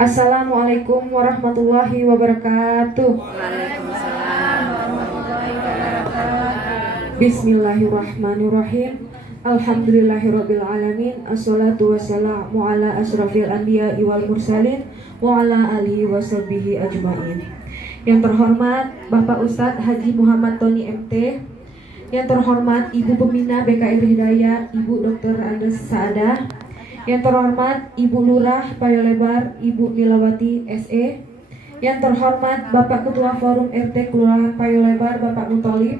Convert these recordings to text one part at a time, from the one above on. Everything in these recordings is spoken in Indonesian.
Assalamualaikum warahmatullahi wabarakatuh. Waalaikumsalam warahmatullahi wabarakatuh. Bismillahirrahmanirrahim. Alhamdulillahirabbil alamin. Assalatu wassalamu ala asyrafil anbiya'i wal mursalin wa ala alihi washabbihi ajmain. Yang terhormat Bapak Ustadz Haji Muhammad Tony MT, yang terhormat Ibu Pembina BKR Hidayah Ibu Dr. Andes Saadah, yang terhormat Ibu Lurah Payolebar Ibu Milawati SE, yang terhormat Bapak Ketua Forum RT Kelurahan Payolebar Bapak Mutolib,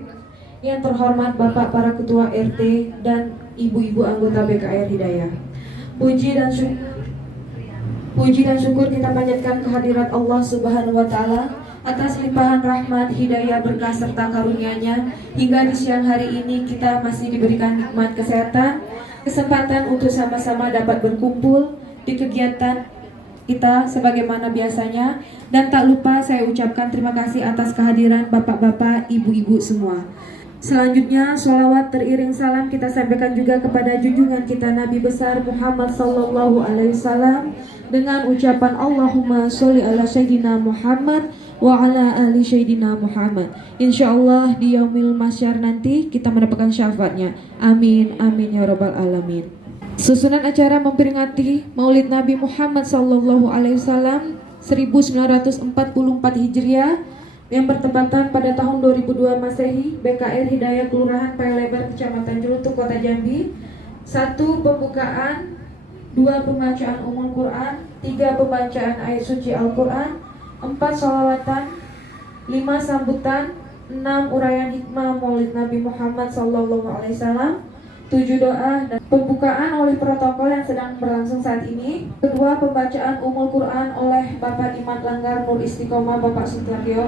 yang terhormat Bapak para Ketua RT dan Ibu-ibu anggota BKR Hidayah. Puji dan syukur kita panjatkan kehadirat Allah Subhanahu wa Ta'ala atas limpahan rahmat, hidayah, berkah serta karunia-Nya hingga di siang hari ini kita masih diberikan nikmat kesehatan, kesempatan untuk sama-sama dapat berkumpul di kegiatan kita sebagaimana biasanya. Dan tak lupa saya ucapkan terima kasih atas kehadiran bapak-bapak, ibu-ibu semua. Selanjutnya sholawat teriring salam kita sampaikan juga kepada junjungan kita Nabi besar Muhammad sallallahu alaihi wasallam dengan ucapan Allahumma sholli ala sayyidina Muhammad wa ala ali sayyidina Muhammad. Insyaallah di yaumil mahsyar nanti kita mendapatkan syafaatnya. Amin amin ya rabbal alamin. Susunan acara memperingati Maulid Nabi Muhammad sallallahu alaihi wasallam 1944 Hijriah yang bertepatan pada tahun 2002 Masehi, BKR Hidayah Kelurahan Payolebar Kecamatan Jelutuk Kota Jambi. 1. Pembukaan, 2. Pembacaan Ummul Quran, 3. Pembacaan ayat suci Al-Quran, 4. Sholawatan, 5. Sambutan, 6. Uraian hikmah Maulid Nabi Muhammad SAW, 7. Doa dan pembukaan oleh protokol yang sedang berlangsung saat ini. Kedua, pembacaan Ummul Quran oleh Bapak Imam Langgar Nur Istiqomah Bapak Sutaryo.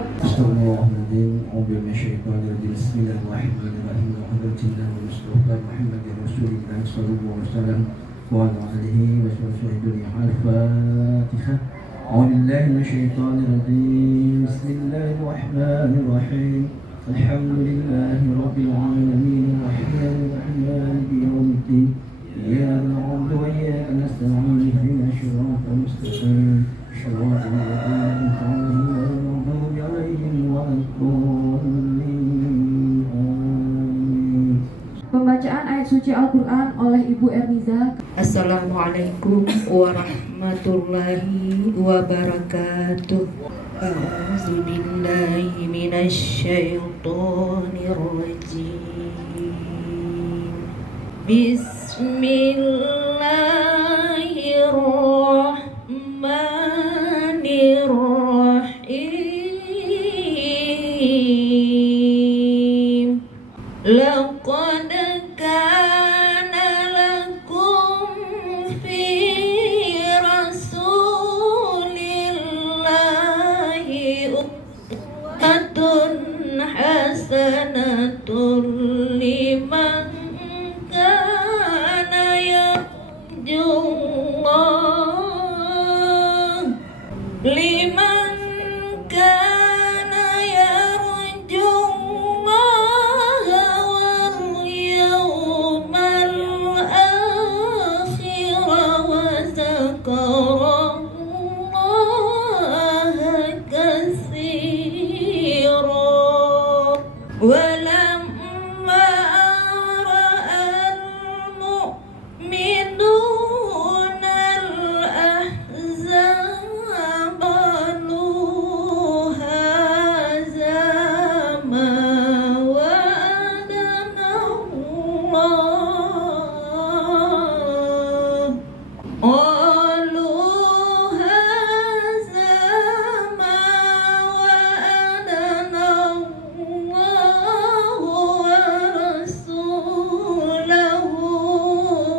Bismillahirrahmanirrahim. Alhamdulillahi rabbil alamin arrahmanir rahim maliki yaumiddin iyyaka na'budu wa iyyaka nasta'in ihdinas siratal mustaqim siratal ladzina an'amta 'alaihim ghairil maghdubi 'alaihim waladdallin. Pembacaan ayat suci Al-Quran oleh Ibu Erniza. Assalamualaikum warahmatullahi wabarakatuh. A'udzu billahi minasy syaithanir rajim. Bismillahirrahmanirrahim. Laqad kana lakum fi rasulillahi uswatun hasanatun liman kana yarjullah liman kana yarjullaha wal yawmal akhir wa zakarallaha katsira. Walamma ra'al mu'minuna al-ahzab qalu hadza ma wa'adana Allah. Qalu hadza ma wa'adana Allah wa rasuluhu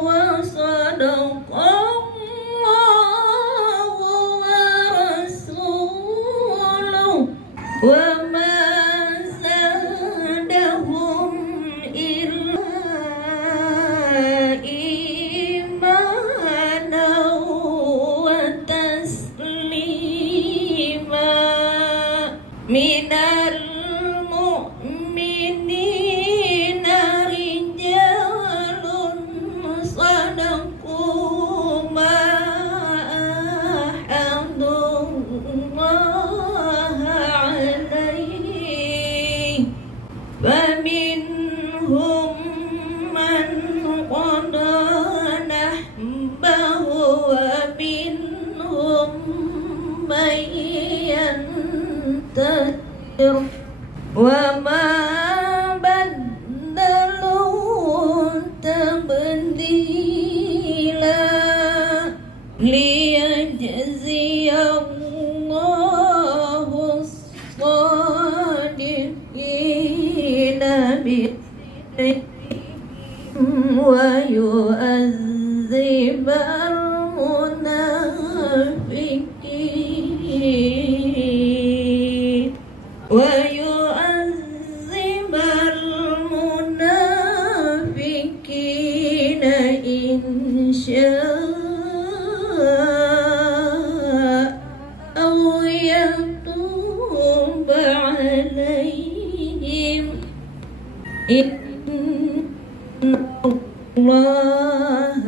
wa sadaqallahu wa rasuluhu wa ma zadahum illa imanan wa taslima. Minal mu'minina rijalun sadaqu ma ahadu من ينتصر وما بدلوا تبديلا ليجزي الله الصادقين بصدقهم ويؤذب المنافقين إن شاء أو يتوب عليهم إن الله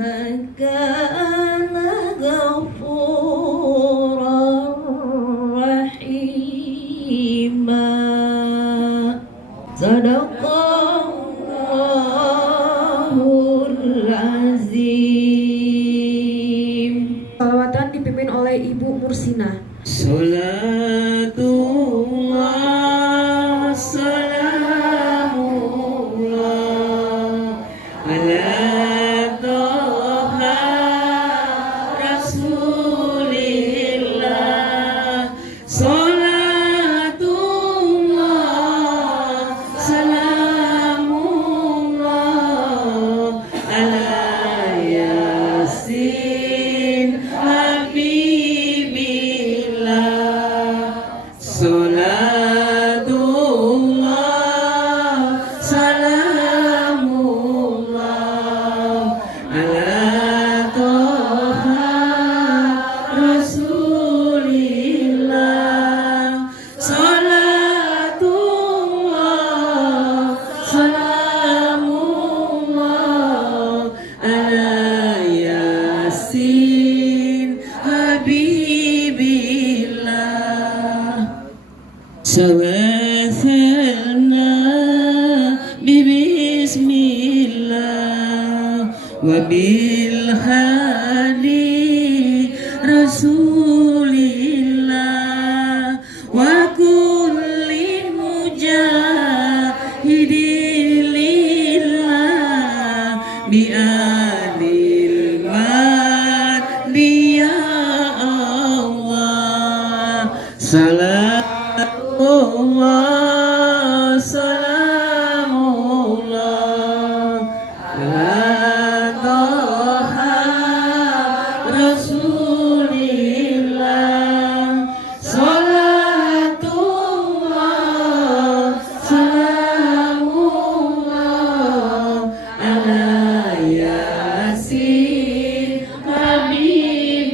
كان غفورا رحيما. Sadaqallahul azim. Salawatan dipimpin oleh Ibu Mursina. Salatullah salamullah ala Toha Rasulillah. Salatullah salamullah ala Yasin Habibillah. Salatullah salamullah ala Toha Rasulillah. Salatullah salamullah ala Yasin Habibillah. Tawasalna bismillah wa bil hadi rasulillah wa kulli mujahidin lillah bi adil ya Allah. Salamullah salamullah ala Toha Rasulillah. Salatullah salamullah ala Yasin Habibillah.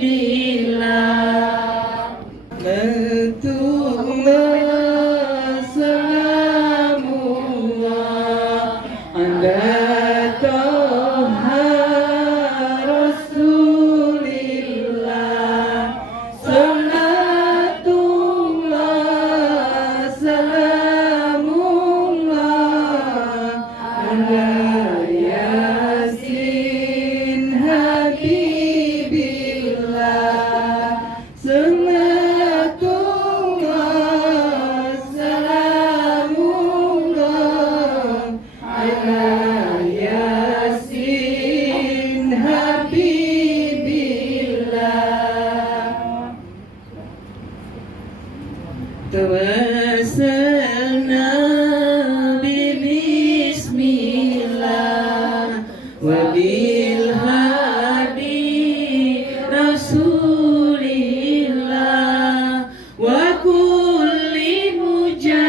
Salatullah salamullah ala Toha Rasulillah. Salatullah salamullah ala Yasin Habibillah. Salatullah salamullah ala Yasin Habibillah. Tawassalna bismillah wa bil hadi rasulillah wa kulli mujahidin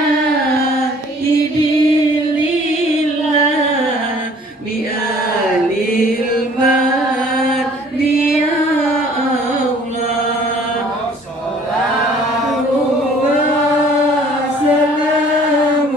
lillah bi alil madhi ya Allah. Salam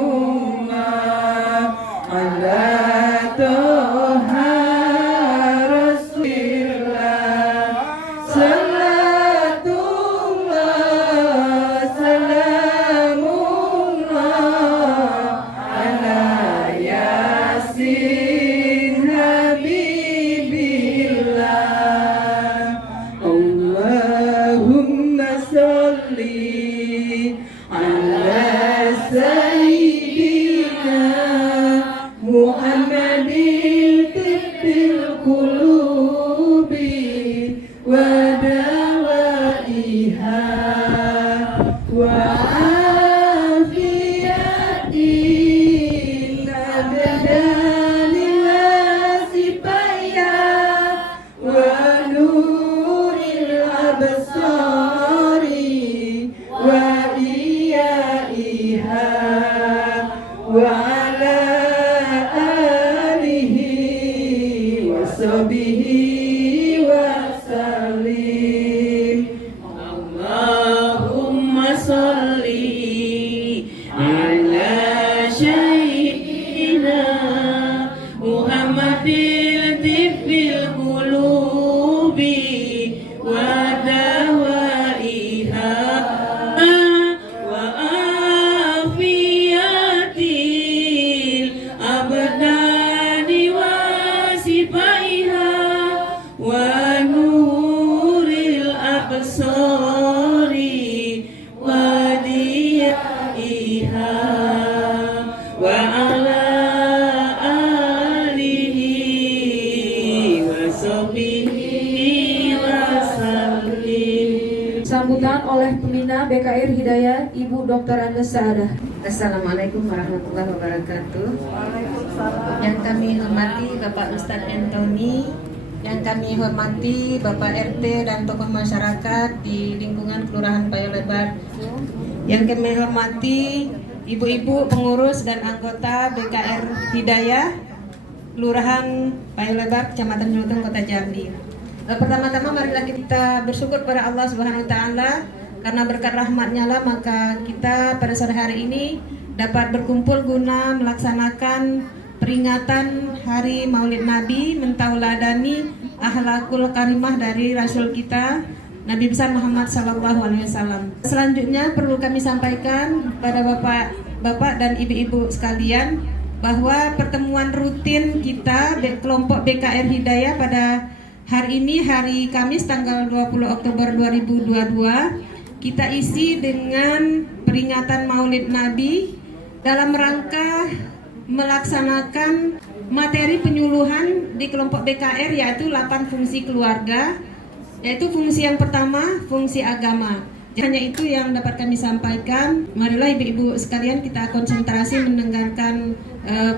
Allahumma sholli ala sayyidina Muhammadil tifil qulubi wa dawaiha wa afiyatil abdani wa sifaiha wa nuril absari wa diyaiha wa ala alihi wa sahbihi wa sallim. Sambutan oleh pembina BKR Hidayah Ibu Dr. Andes Saadah. Assalamualaikum warahmatullahi wabarakatuh. Yang kami hormati Bapak Ustadz Anthony, yang kami hormati Bapak RT dan tokoh masyarakat di lingkungan Kelurahan Payolebar, yang kami hormati ibu-ibu pengurus dan anggota BKR Hidayah Kelurahan Payolebar, Kecamatan Jelutong, Kota Jambi. Pertama-tama marilah kita bersyukur pada Allah Subhanahu wa taala, karena berkat rahmatnya lah maka kita pada sore hari ini dapat berkumpul guna melaksanakan peringatan Hari Maulid Nabi, mentauladani akhlakul karimah dari Rasul kita Nabi besar Muhammad SAW. Selanjutnya perlu kami sampaikan pada bapak-bapak dan ibu-ibu sekalian bahwa pertemuan rutin kita kelompok BKR Hidayah pada hari ini, hari Kamis tanggal 20 Oktober 2022, kita isi dengan peringatan Maulid Nabi dalam rangka melaksanakan materi penyuluhan di kelompok BKR, yaitu 8 fungsi keluarga, yaitu fungsi yang pertama, fungsi agama. Hanya itu yang dapat kami sampaikan. Marilah ibu-ibu sekalian kita konsentrasi mendengarkan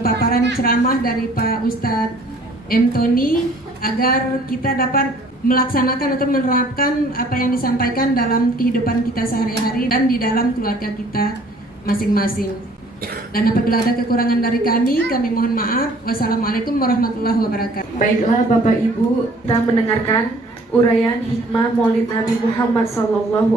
paparan ceramah dari Pak Ustadz Anthony agar kita dapat melaksanakan atau menerapkan apa yang disampaikan dalam kehidupan kita sehari-hari dan di dalam keluarga kita masing-masing. Dan apabila ada kekurangan dari kami mohon maaf. Wassalamualaikum warahmatullahi wabarakatuh. Baiklah Bapak Ibu, kita mendengarkan uraian hikmah Maulid Nabi Muhammad SAW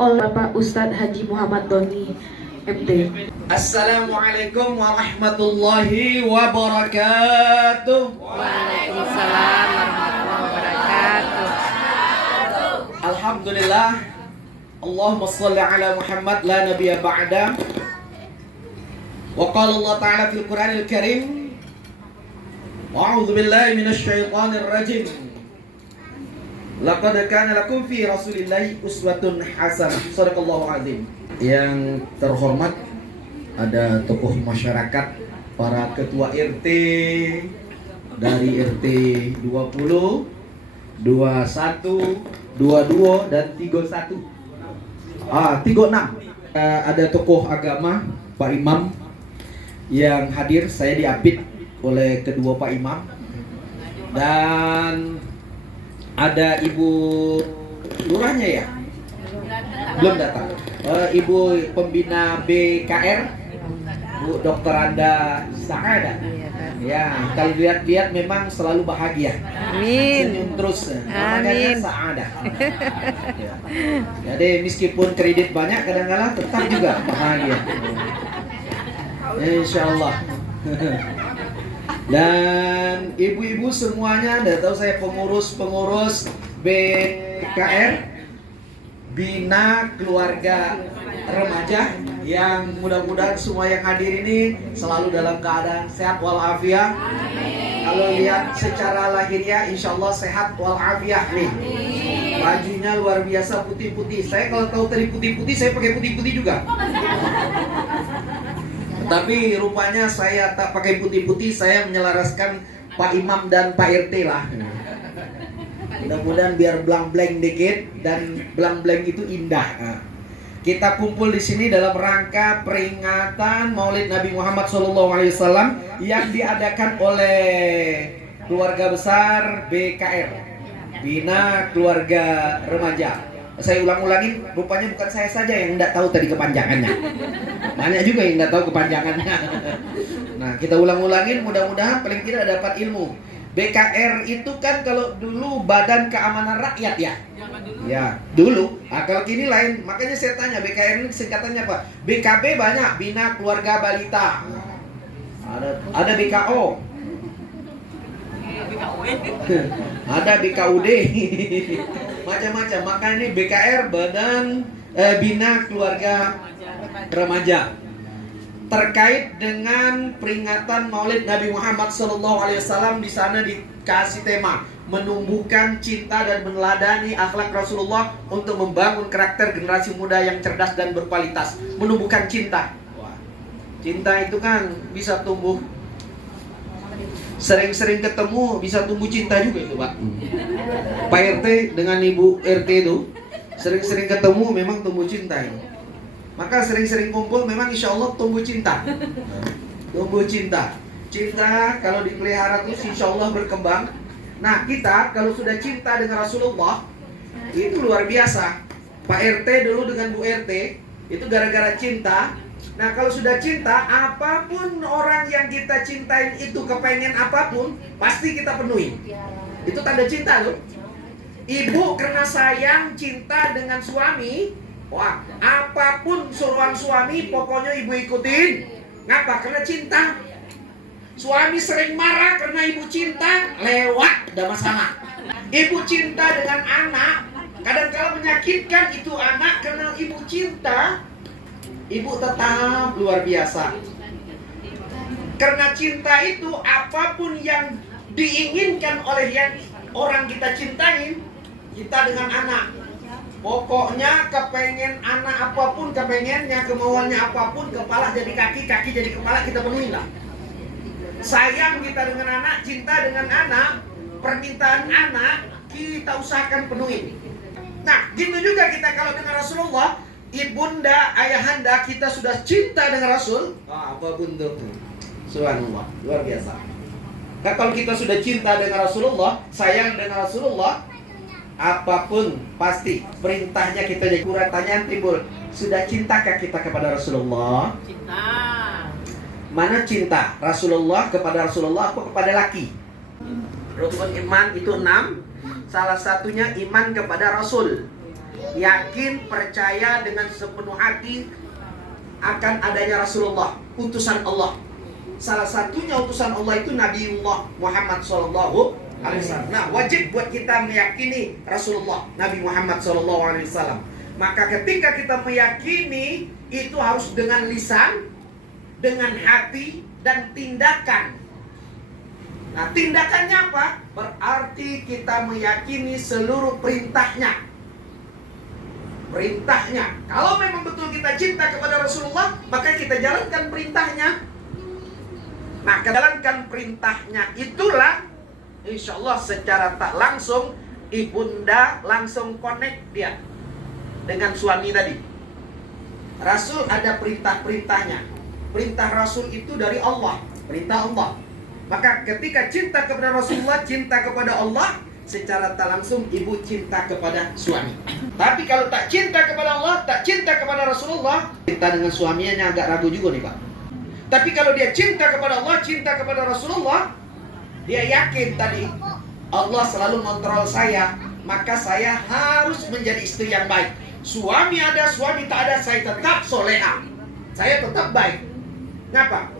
oleh Bapak Ustadz Haji Muhammad Doni MT. Assalamualaikum warahmatullahi wabarakatuh. Waalaikumsalam warahmatullahi wabarakatuh. Alhamdulillah. Allahumma salli ala Muhammad la nabiyya ba'da. Wa qala Allah ta'ala fil Qur'anil Karim. A'udzu billahi minasy syaithanir rajim. Laqad kana lakum fi Rasulillahi uswatun hasanah. Shadaqallahu azim. Yang terhormat, ada tokoh masyarakat, para ketua RT dari RT 20, 21, 22 dan 31. 36. Ada tokoh agama, Pak Imam yang hadir, saya diapit oleh kedua Pak Imam. Dan ada Ibu Lurahnya ya? Belum datang. Ibu pembina BKR, Bu Dr. Anda Saadah. Ya, kalau lihat-lihat memang selalu bahagia. Amin. Senyum terus. Amin. Namanya Saadah. Ya. Jadi meskipun kredit banyak, kadang-kadang tetap juga bahagia. Insya Allah. Dan ibu-ibu semuanya, udah tahu saya pengurus BKR, Bina Keluarga Remaja, yang mudah-mudahan semua yang hadir ini selalu dalam keadaan sehat walafiat. Kalau lihat secara lahiriah, insya Allah sehat walafiat nih. Bajunya luar biasa putih-putih. Saya kalau tahu tadi putih-putih, saya pakai putih-putih juga. Tapi rupanya saya tak pakai putih-putih, saya menyelaraskan Pak Imam dan Pak RT lah. Mudah-mudahan biar belang-beleng dikit dan belang-beleng itu indah. Nah, kita kumpul di sini dalam rangka peringatan Maulid Nabi Muhammad SAW yang diadakan oleh keluarga besar BKR, Bina Keluarga Remaja. Saya ulang-ulangin, rupanya bukan saya saja yang tidak tahu tadi kepanjangannya. Banyak juga yang tidak tahu kepanjangannya. Nah, kita ulang-ulangin, mudah-mudahan paling tidak dapat ilmu. BKR itu kan kalau dulu Badan Keamanan Rakyat ya. Ya, dulu. Nah, kalau kini lain. Makanya saya tanya, BKR ini singkatannya apa? BKB banyak, Bina Keluarga Balita. Ada BKO. Ada BKUD. Macam-macam. Maka ini BKR, Badan Bina Keluarga Remaja. Terkait dengan peringatan Maulid Nabi Muhammad SAW, di sana dikasih tema menumbuhkan cinta dan meneladani akhlak Rasulullah untuk membangun karakter generasi muda yang cerdas dan berkualitas. Menumbuhkan cinta. Wah, cinta itu kan bisa tumbuh, sering-sering ketemu bisa tumbuh cinta juga itu, Pak. Pak RT dengan Ibu RT itu sering-sering ketemu memang tumbuh cinta itu. Maka sering-sering kumpul memang insya Allah tumbuh cinta. Tumbuh cinta. Cinta kalau dipelihara terus insya Allah berkembang. Nah, kita kalau sudah cinta dengan Rasulullah itu luar biasa. Pak RT dulu dengan Bu RT itu gara-gara cinta. Nah, kalau sudah cinta, apapun orang yang kita cintain itu kepengen apapun, pasti kita penuhi. Itu tanda cinta loh. Ibu karena sayang cinta dengan suami, wah, apapun suruhan suami pokoknya ibu ikutin. Ngapa? Karena cinta. Suami sering marah karena ibu cinta, lewat, tidak masalah. Ibu cinta dengan anak, kadang-kadang menyakitkan itu anak karena ibu cinta. Ibu tetap luar biasa. Karena cinta itu apapun yang diinginkan oleh yang orang kita cintain, kita dengan anak. Pokoknya kepengen anak apapun, kepengennya, kemauannya apapun, kepala jadi kaki, kaki jadi kepala, kita penuhi lah. Sayang kita dengan anak, cinta dengan anak, permintaan anak, kita usahakan penuhi. Nah, gitu juga kita kalau dengan Rasulullah, ibunda, ayahanda, kita sudah cinta dengan Rasul, apapun itu. Subhanallah, luar biasa. Nah, kalau kita sudah cinta dengan Rasulullah, sayang dengan Rasulullah, apapun pasti perintahnya kita jadi. Pertanyaan timbul, sudah cintakah kita kepada Rasulullah? Cinta. Mana cinta? Rasulullah kepada Rasulullah apa kepada laki? Rukun iman itu 6. Salah satunya iman kepada Rasul. Yakin, percaya dengan sepenuh hati akan adanya Rasulullah, utusan Allah. Salah satunya utusan Allah itu Nabiullah Muhammad SAW. Nah, wajib buat kita meyakini Rasulullah Nabi Muhammad SAW. Maka ketika kita meyakini, itu harus dengan lisan, dengan hati, dan tindakan. Nah, tindakannya apa? Berarti kita meyakini seluruh perintahnya. Perintahnya. Kalau memang betul kita cinta kepada Rasulullah, maka kita jalankan perintahnya. Nah, jalankan perintahnya itulah insya Allah secara tak langsung ibunda langsung connect dia dengan suami tadi. Rasul ada perintah-perintahnya. Perintah Rasul itu dari Allah, perintah Allah. Maka ketika cinta kepada Rasulullah, cinta kepada Allah, secara tak langsung ibu cinta kepada suami. Tapi kalau tak cinta kepada Allah, tak cinta kepada Rasulullah, cinta dengan suaminya agak ragu juga nih Pak. Tapi kalau dia cinta kepada Allah, cinta kepada Rasulullah, dia yakin tadi Allah selalu mengontrol saya, maka saya harus menjadi istri yang baik. Suami ada, suami tak ada, saya tetap soleha, saya tetap baik. Kenapa?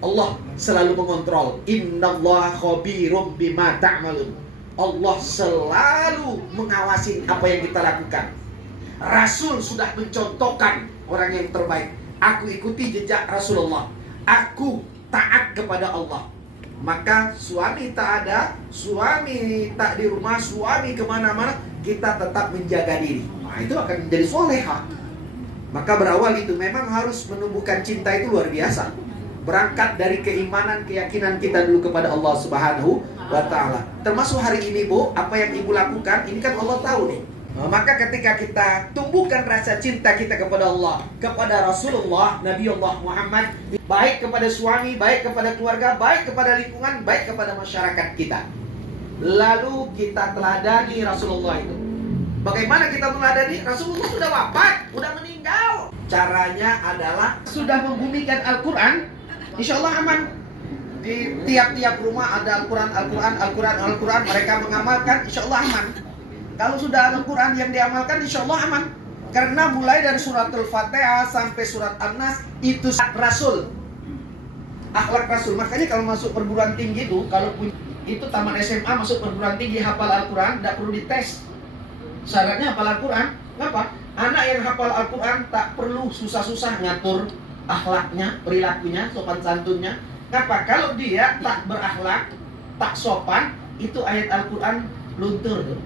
Allah selalu mengontrol. Innallaha khabirum bima ta'malun. Allah selalu mengawasi apa yang kita lakukan. Rasul sudah mencontohkan orang yang terbaik. Aku ikuti jejak Rasulullah. Aku taat kepada Allah. Maka suami tak ada, suami tak di rumah, suami kemana-mana, kita tetap menjaga diri. Nah, itu akan menjadi soleha. Maka berawal itu memang harus menumbuhkan cinta itu luar biasa. Berangkat dari keimanan, keyakinan kita dulu kepada Allah Subhanahu wa ta'ala. Termasuk hari ini Bu, apa yang Ibu lakukan, ini kan Allah tahu nih. Maka ketika kita tumbuhkan rasa cinta kita kepada Allah, kepada Rasulullah, Nabiullah Muhammad, baik kepada suami, baik kepada keluarga, baik kepada lingkungan, baik kepada masyarakat kita. Lalu kita teladani Rasulullah itu. Bagaimana kita teladani? Rasulullah sudah wafat, sudah meninggal. Caranya adalah sudah membumikan Al-Quran, insya Allah aman. Di tiap-tiap rumah ada Al-Quran, mereka mengamalkan, insya Allah aman. Kalau sudah Al-Quran yang diamalkan, insya Allah aman. Karena mulai dari surat Al-Fatihah sampai surat An-Nas itu Rasul, akhlak Rasul. Makanya kalau masuk perguruan tinggi itu, kalau itu taman SMA masuk perguruan tinggi hafal Al-Quran, tidak perlu dites. Syaratnya hafal Al-Quran. Kenapa? Anak yang hafal Al-Quran tak perlu susah-susah ngatur akhlaknya, perilakunya, sopan santunnya. Kenapa? Kalau dia tak berakhlak, tak sopan, itu ayat Al-Quran luntur tuh.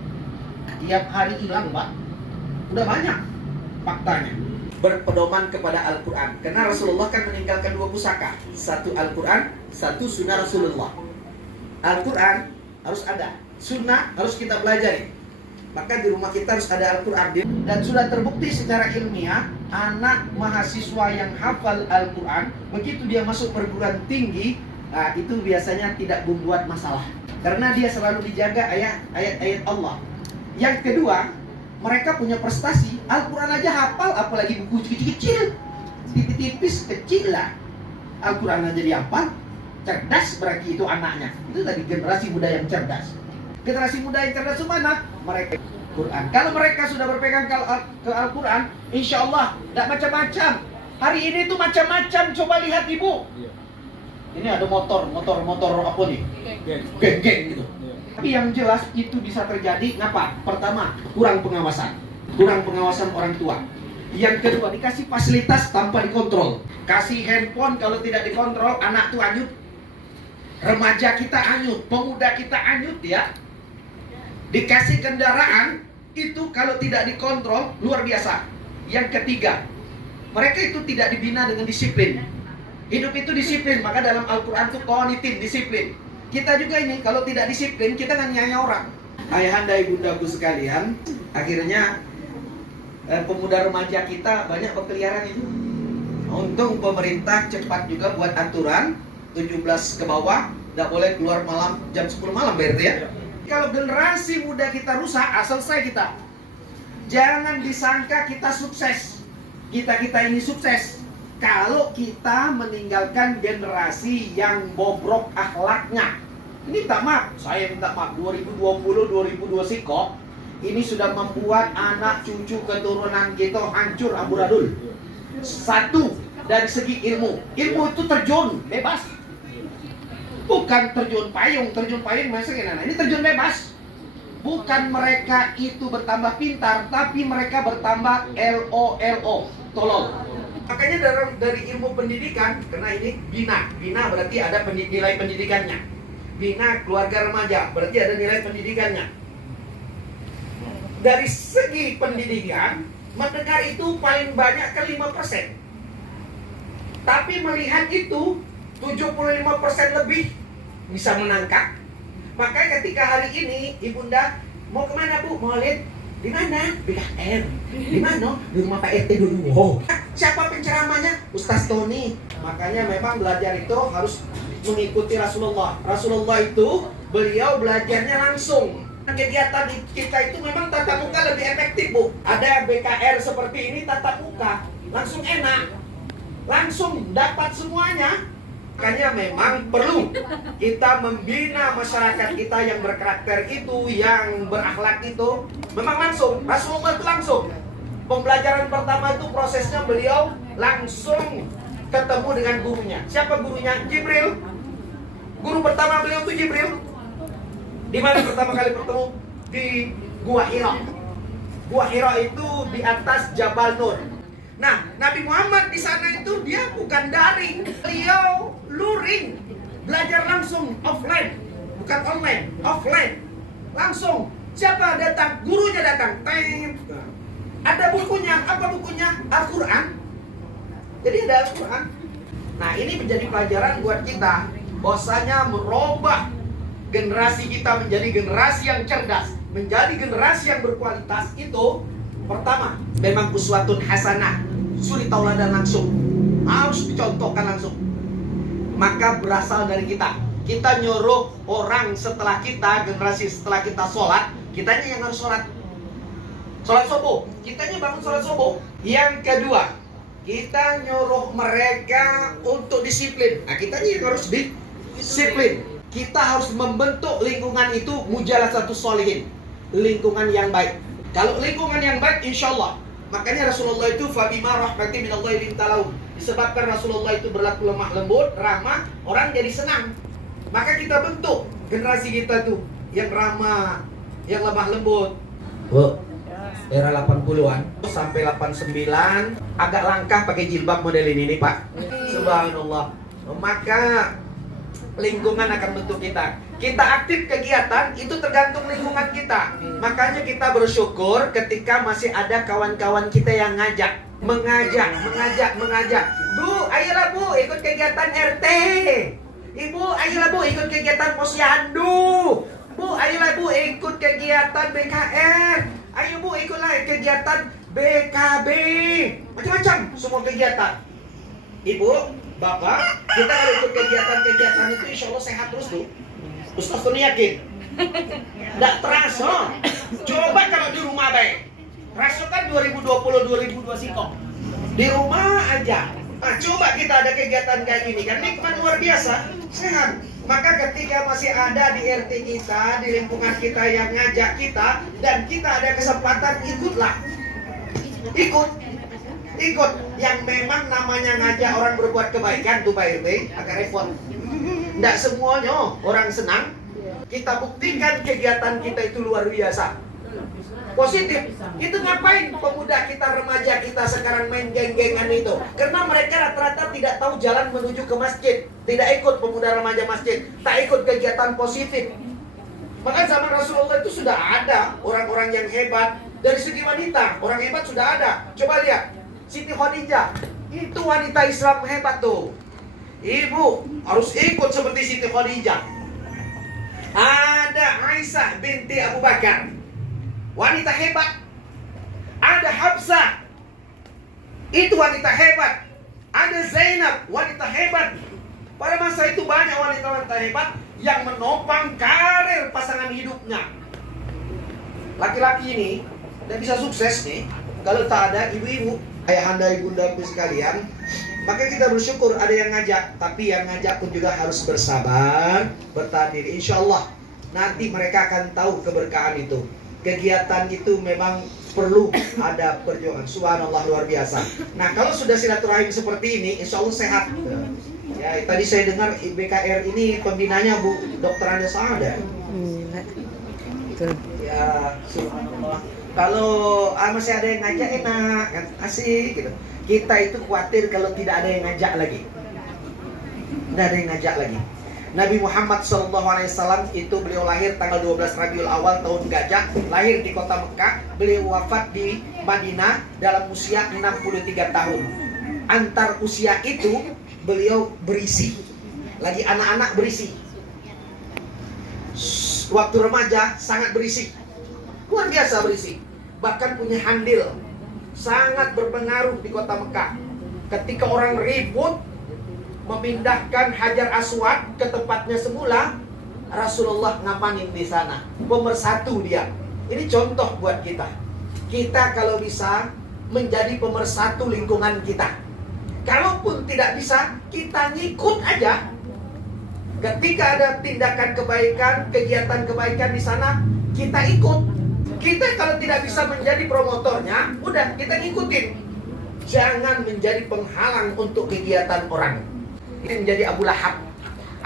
Tiap hari hilang, Pak. Udah banyak faktanya. Berpedoman kepada Al-Quran. Karena Rasulullah kan meninggalkan 2 pusaka. Satu Al-Quran, satu sunnah Rasulullah. Al-Quran harus ada, sunnah harus kita pelajari. Maka di rumah kita harus ada Al-Quran. Dan sudah terbukti secara ilmiah, anak mahasiswa yang hafal Al-Quran, begitu dia masuk perguruan tinggi, itu biasanya tidak membuat masalah. Karena dia selalu dijaga ayat-ayat Allah. Yang kedua, mereka punya prestasi. Al-Quran aja hafal, apalagi buku kecil-kecil, tipis-tipis, kecil lah. Al-Quran aja dihafal, cerdas berarti itu anaknya. Itu tadi generasi muda yang cerdas. Generasi muda yang cerdas itu mana? Mereka Quran. Kalau mereka sudah berpegang ke Al-Quran, insya Allah tidak macam-macam. Hari ini tuh macam-macam. Coba lihat Ibu. Ini ada motor apa nih? Geng gitu. Tapi yang jelas itu bisa terjadi. Kenapa? Pertama, kurang pengawasan orang tua. Yang kedua, dikasih fasilitas tanpa dikontrol. Kasih handphone, kalau tidak dikontrol, anak tuh anyut. Remaja kita anyut, pemuda kita anyut ya. Dikasih kendaraan, itu kalau tidak dikontrol, luar biasa. Yang ketiga, mereka itu tidak dibina dengan disiplin. Hidup itu disiplin, maka dalam Al-Quran itu kognitif, disiplin. Kita juga ini, kalau tidak disiplin, kita nganiaya orang. Ayahanda ibundaku sekalian, akhirnya pemuda remaja kita banyak berkeliaran itu. Untung pemerintah cepat juga buat aturan 17 ke bawah tidak boleh keluar malam jam 10 malam berarti ya. Kalau generasi muda kita rusak, selesai kita. Jangan disangka kita sukses. Kita ini sukses kalau kita meninggalkan generasi yang bobrok akhlaknya. Ini minta maaf, saya minta maaf. 2020 siko ini sudah membuat anak cucu keturunan kita hancur amburadul. Satu, dari segi ilmu itu terjun bebas, bukan terjun payung maksudnya ini terjun bebas. Bukan mereka itu bertambah pintar, tapi mereka bertambah LOLO, tolol. Makanya dari ilmu pendidikan, karena ini bina berarti ada nilai pendidikannya. Bina keluarga remaja berarti ada nilai pendidikannya. Dari segi pendidikan, mendengar itu paling banyak ke 5%. Tapi melihat itu 75% lebih bisa menangkap. Makanya ketika hari ini Ibunda mau kemana Bu? Mau lihat di mana? BKR. Di mana? Di rumah Pak RT dulu. Oh. Siapa penceramahnya? Ustaz Tony. Makanya memang belajar itu harus mengikuti Rasulullah. Rasulullah itu beliau belajarnya langsung. Kegiatan kita itu memang tatap muka lebih efektif Bu. Ada BKR seperti ini tatap muka, langsung enak, langsung dapat semuanya. Makanya memang perlu kita membina masyarakat kita yang berkarakter itu, yang berakhlak itu. Memang langsung, Rasulullah itu langsung. Pembelajaran pertama itu prosesnya beliau langsung ketemu dengan gurunya. Siapa gurunya? Jibril. Guru pertama beliau itu Jibril. Di mana pertama kali bertemu? Di Gua Hira. Gua Hira itu di atas Jabal Nur. Nah, Nabi Muhammad di sana itu dia bukan daring, beliau luring, belajar langsung offline, bukan online, offline, langsung. Siapa datang? Gurunya datang. Ada bukunya, apa bukunya? Al-Quran. Jadi ada Al-Quran. Nah, ini menjadi pelajaran buat kita, bahwasanya merubah generasi kita menjadi generasi yang cerdas, menjadi generasi yang berkualitas, itu pertama, memang uswatun hasanah, suri tauladan langsung, harus dicontohkan langsung. Maka berasal dari kita. Kita nyuruh orang setelah kita, generasi setelah kita sholat, kitanya yang harus sholat. Sholat subuh, kitanya bangun sholat subuh. Yang kedua, kita nyuruh mereka untuk disiplin. Nah, kitanya yang harus disiplin. Kita harus membentuk lingkungan itu mujalasatus sholihin, lingkungan yang baik. Kalau lingkungan yang baik, insya Allah. Makanya Rasulullah itu fabima rahmati minallahi lintalau. Disebabkan Rasulullah itu berlaku lemah lembut, ramah, orang jadi senang. Maka kita bentuk generasi kita tuh yang ramah, yang lemah lembut. Bu, era 80-an sampai 89 agak langkah pakai jilbab model ini nih, Pak. Subhanallah. Maka lingkungan akan bentuk kita. Kita aktif kegiatan itu tergantung lingkungan kita. Makanya kita bersyukur ketika masih ada kawan-kawan kita yang mengajak. Bu, ayolah Bu ikut kegiatan RT. Ibu, ayolah Bu ikut kegiatan posyandu. Bu, ayolah Bu ikut kegiatan BKR. Ayo Bu ikutlah kegiatan BKB. Macam-macam semua kegiatan. Ibu, Bapak, kita kalau ikut kegiatan-kegiatan itu insya Allah sehat terus tuh. Ustaz tuh yakin. Nggak terasa. Coba kalau di rumah baik. Rasakan 2020-2020 singkong. Di rumah aja. Nah, coba kita ada kegiatan kayak gini kan nikmat luar biasa, sehat. Maka ketika masih ada di RT kita, di lingkungan kita yang ngajak kita, dan kita ada kesempatan, ikutlah. Ikut yang memang namanya ngajak orang berbuat kebaikan tuh Pak RT, agak repot. Nggak semuanya orang senang. Kita buktikan kegiatan kita itu luar biasa, positif. Itu ngapain pemuda kita, remaja kita sekarang main geng-gengan itu? Karena mereka rata-rata tidak tahu jalan menuju ke masjid, tidak ikut pemuda remaja masjid, tak ikut kegiatan positif. Maka zaman Rasulullah itu sudah ada orang-orang yang hebat. Dari segi wanita, orang hebat sudah ada. Coba lihat Siti Khadijah, itu wanita Islam hebat tuh. Ibu harus ikut seperti Siti Khadijah. Ada Aisyah binti Abu Bakar, wanita hebat. Ada Hafsah, itu wanita hebat. Ada Zainab, wanita hebat. Pada masa itu banyak wanita-wanita hebat yang menopang karir pasangan hidupnya. Laki-laki ini tidak bisa sukses nih kalau tak ada ibu-ibu, ayahanda, ibunda sekalian. Maka kita bersyukur ada yang ngajak, tapi yang ngajak pun juga harus bersabar, bertahan diri. Insya Allah nanti mereka akan tahu keberkahan itu. Kegiatan itu memang perlu ada perjuangan. Subhanallah, luar biasa. Nah, kalau sudah silaturahim seperti ini, insya Allah sehat. Ya, tadi saya dengar BKR ini pembinanya Bu Dr. Anda Saada. Ya, subhanallah. Kalau masih ada yang ngajak enak, kan asik gitu. Kita itu khawatir kalau tidak ada yang ngajak lagi. Tidak ada yang ngajak lagi. Nabi Muhammad SAW itu beliau lahir tanggal 12 Rabiul Awal tahun Gajah, lahir di kota Mekah. Beliau wafat di Madinah dalam usia 63 tahun. Antar usia itu beliau berisi, lagi anak-anak berisi. Waktu remaja sangat berisi, luar biasa berisi. Bahkan punya handil, sangat berpengaruh di kota Mekah. Ketika orang ribut memindahkan Hajar Aswad ke tempatnya semula, Rasulullah ngamanin di sana, pemersatu dia. Ini contoh buat kita. Kita kalau bisa menjadi pemersatu lingkungan kita. Kalaupun tidak bisa, kita ngikut aja. Ketika ada tindakan kebaikan, kegiatan kebaikan di sana, kita ikut. Kita kalau tidak bisa menjadi promotornya, udah kita ngikutin. Jangan menjadi penghalang untuk kegiatan orang. Ini menjadi Abu Lahab.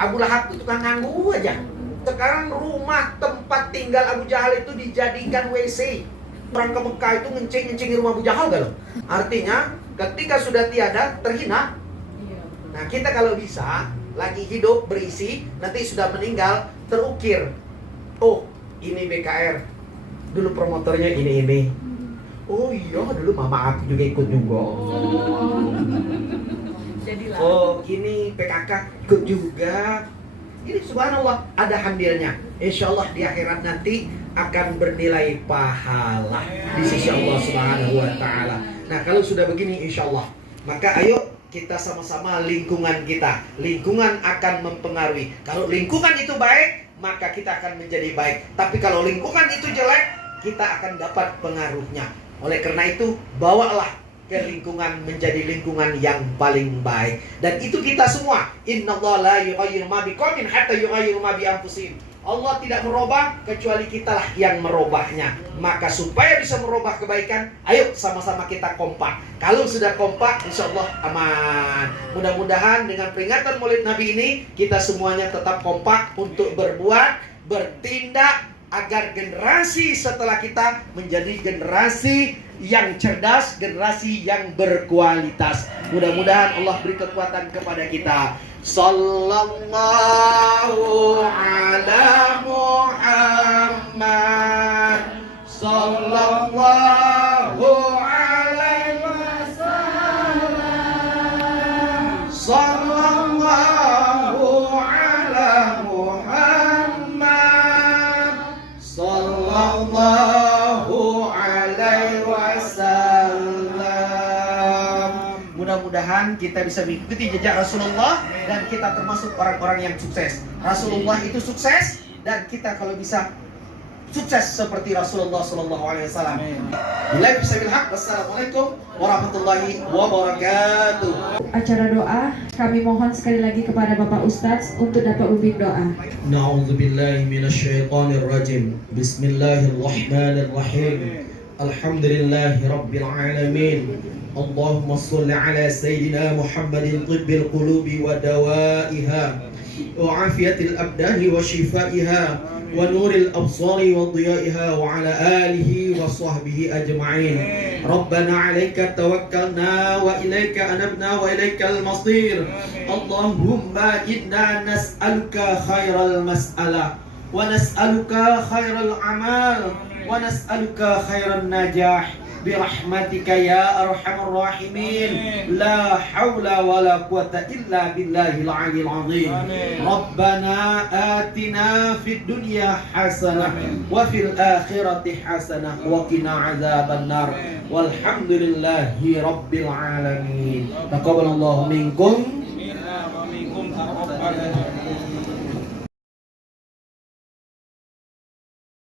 Abu Lahab itu tukang nganggu aja. Sekarang rumah tempat tinggal Abu Jahal itu dijadikan WC. Orang ke Mekah itu ngencing-ngencing di rumah Abu Jahal gak loh? Artinya ketika sudah tiada, terhina. Nah, kita kalau bisa lagi hidup berisi, nanti sudah meninggal terukir. Oh, ini BKR. Dulu promotornya ini. Oh iya, dulu mama aku juga ikut juga. Oh, ini PKK ikut juga. Ini subhanallah ada hamilnya. Insya Allah di akhirat nanti akan bernilai pahala di sisi Allah Subhanahu wa Ta'ala. Nah, kalau sudah begini, insya Allah, maka ayo kita sama-sama lingkungan kita. Lingkungan akan mempengaruhi. Kalau lingkungan itu baik, maka kita akan menjadi baik. Tapi kalau lingkungan itu jelek, kita akan dapat pengaruhnya. Oleh karena itu, bawalah ke lingkungan menjadi lingkungan yang paling baik. Dan itu kita semua. Innallaha la yughayyiru ma biqaumin hatta yughayyiru ma bi anfusihim. Allah tidak merubah kecuali kitalah yang merubahnya. Maka supaya bisa merubah kebaikan, ayo sama-sama kita kompak. Kalau sudah kompak, insya Allah aman. Mudah-mudahan dengan peringatan Maulid Nabi ini, kita semuanya tetap kompak untuk berbuat, bertindak, agar generasi setelah kita menjadi generasi yang cerdas, generasi yang berkualitas. Mudah-mudahan Allah beri kekuatan kepada kita. Sallallahu ala Muhammad, sallallahu alaihi wasallam, sallallahu ala Muhammad, sallallahu alaihi wasallam. Mudah-mudahan kita bisa mengikuti jejak Rasulullah dan kita termasuk orang-orang yang sukses. Rasulullah itu sukses dan kita kalau bisa sukses seperti Rasulullah Sallallahu Alaihi Wasallam. Billahi bisabil haq. Wassalamualaikum warahmatullahi wabarakatuh. Acara doa, kami mohon sekali lagi kepada Bapak Ustadz untuk dapat memimpin doa. Na'udzubillahi minasyaitonir rajim. Bismillahirrahmanirrahim. Alhamdulillahi rabbil alamin. Allahumma shalli ala sayyidina Muhammadin tibbil qulubi wa dawaiha wa afiyatil abdani wa shifaiha wa nuril absari wa diyaiha wa ala alihi wa sahbihi ajma'in. Rabbana 'alaika tawakkalna wa ilaika anabna wa ilaikal masir. Allahumma inna nas'aluka khairal mas'alah wa nas'aluka khairal amal wa nas'aluka khairan najah birahmatika ya arhamar rahimin. La haula wala quwata illa billahil aliyil azim. Rabbana atina fid dunya hasanah wa fil akhirati hasanah wa qina adzaban nar. Walhamdulillahi rabbil alamin. Taqabbalallahu minkum